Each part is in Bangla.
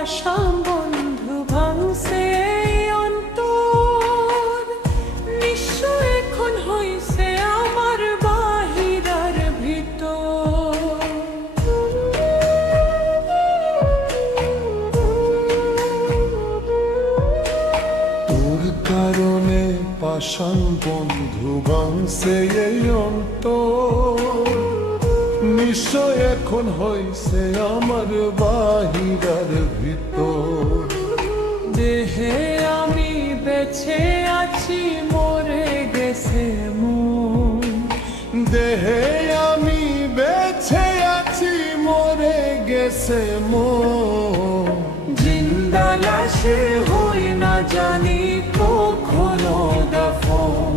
পাষাণ বন্ধু ভাঙছে অন্তর, নিঃস্ব এখন হইছে আমার বাহিরার ভিতর। তোর কারণে পাষাণ বন্ধু ভাঙছে এই অন্তর, নিশ্চয় এখন হইছে আমার বাহিরার ভিতর। দেহে আমি বেঁচে আছি, মরে গেছে মন। দেহে আমি বেঁচে আছি, মরে গেছে মন। জিন্দা লাশে হই না জানি কখনো দাফন,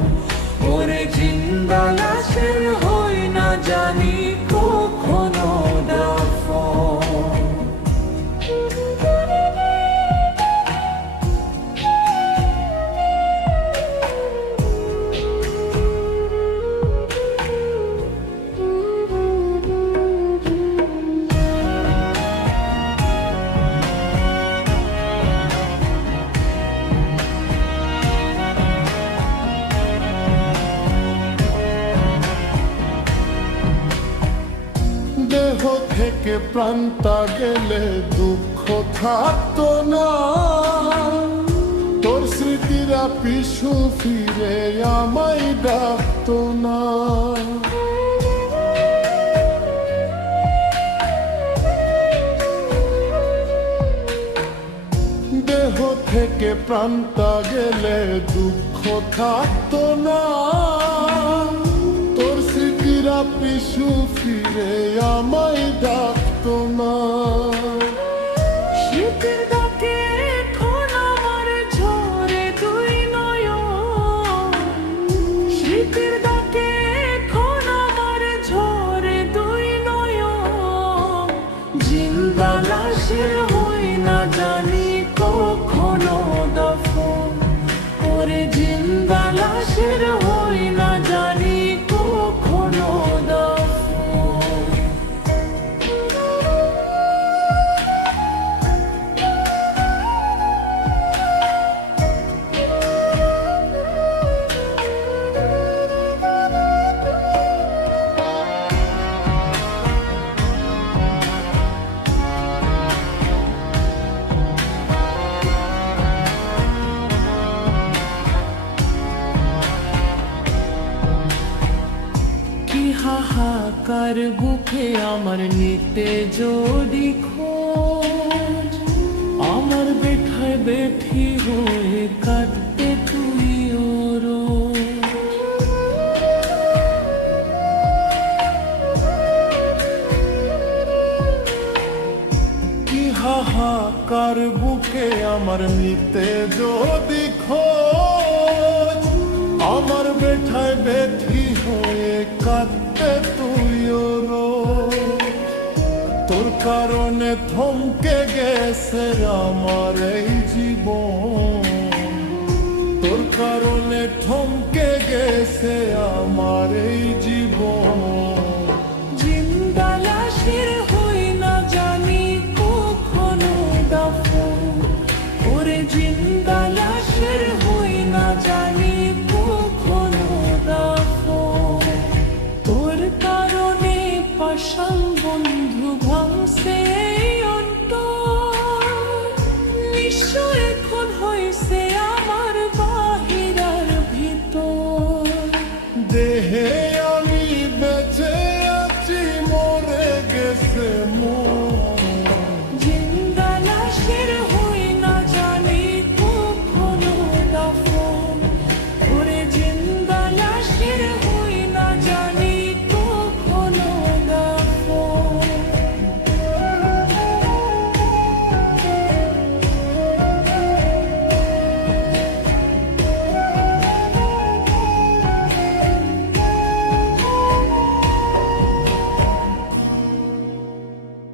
ওরে জিন্দা লাশের হই না জানি কখনো দাফন। দেহ থেকে প্রাণটা গেলে দুঃখ থাকতো না, তোর স্মৃতিরা পিছু ফিরে আমায় ডাকতো না। দেহ থেকে প্রাণটা গেলে দুঃখ থাকতো না, তোর স্মৃতিরা পিছু ফিরে আমায় ডাকতো না। শীতের ডাকে এখন আমার ঝরে দুই নয়ন, শীতের ডাকে এখন আমার ঝরে দুই নয়ন। জিন্দা লাশের হই না জানি কখনো দাফন, ওরে জিন্দা লাশের হই না জানি কখনো দাফন। হাহাকার বুকে আমার নিতে যদি খোঁজ, আমার বেঠায় বেঠি হয়ে কাটতে তুই রোজ। কি হাহাকার বুকে আমার নিতে যদি খোঁজ, আমার বেঠায় বেঠি হয়ে কাঁদতে তুইও রোজ। তোর কারণে থমকে গেছে আমার এই জীবন, তোর কারণে থমকে গেছে আমার এই জীবন। জিন্দা লাশের হই না জানি কখনো দাফন, ওরে জিন্দা লাশের হই না জানি কখনো দাফন। তোর কারণে পাষাণ বন্ধু ভাঙছে অন্তর, নিঃস্ব এখন হইছে আমার বাহিরার ভিতর। দেহে